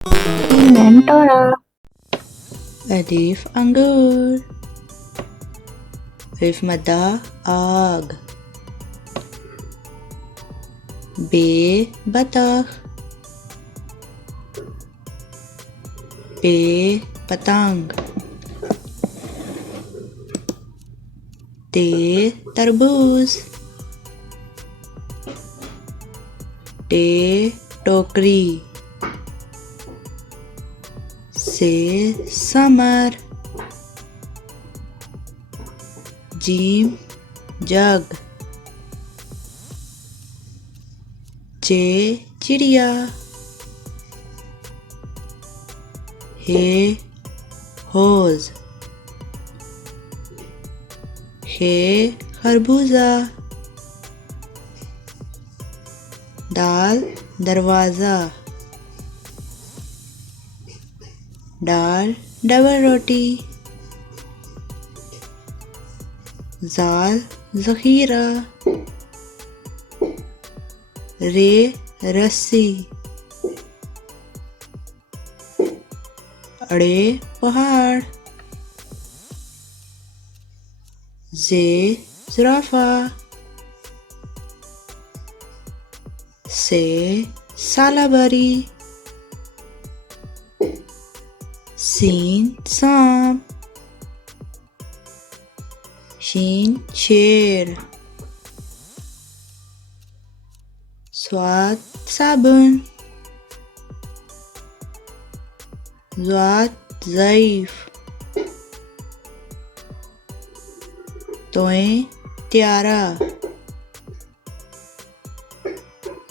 ToonMentora. Alif anggur. Alif madda आग. बे बतख. पे पतंग. ते तरबूज. टे टोकरी. से समर. जीम जग. चे चिड़िया. हे होज. खे खरबूजा. दाल दरवाज़ा. डाल डबल रोटी. जाल ज़ख़ीरा. रे रस्सी. अड़े पहाड़. जे ज़ुराफ़ा. से सालाबारी. सीन सांप. शीन शेर. स्वाद साबुन. ज़ात ज़ईफ़. तोए त्यारा.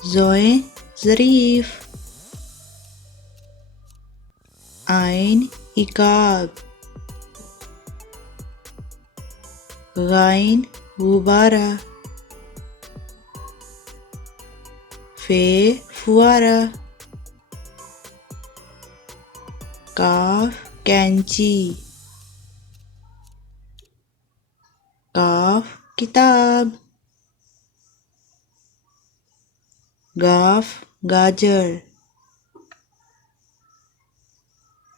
ज़ोए ज़रीफ़. आइन इकाब. गाइन गुब्बारा. फे फुआरा. काफ कैंची. काफ किताब. गाफ गाजर.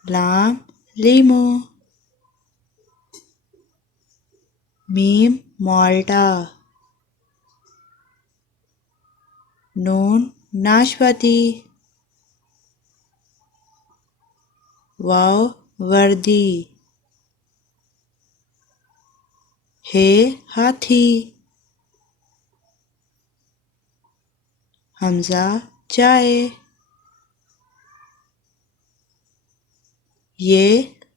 लाम लीमू. मीम माल्टा. नून नाशपाती. वाव वर्दी. हे हाथी. हमजा चाय. ये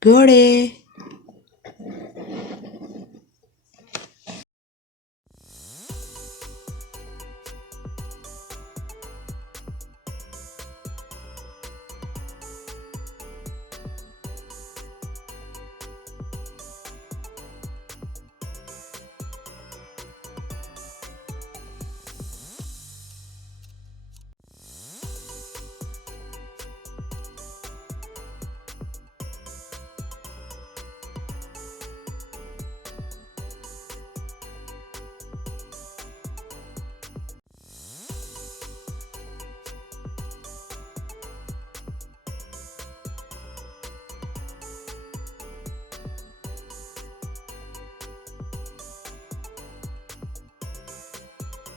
घोड़े.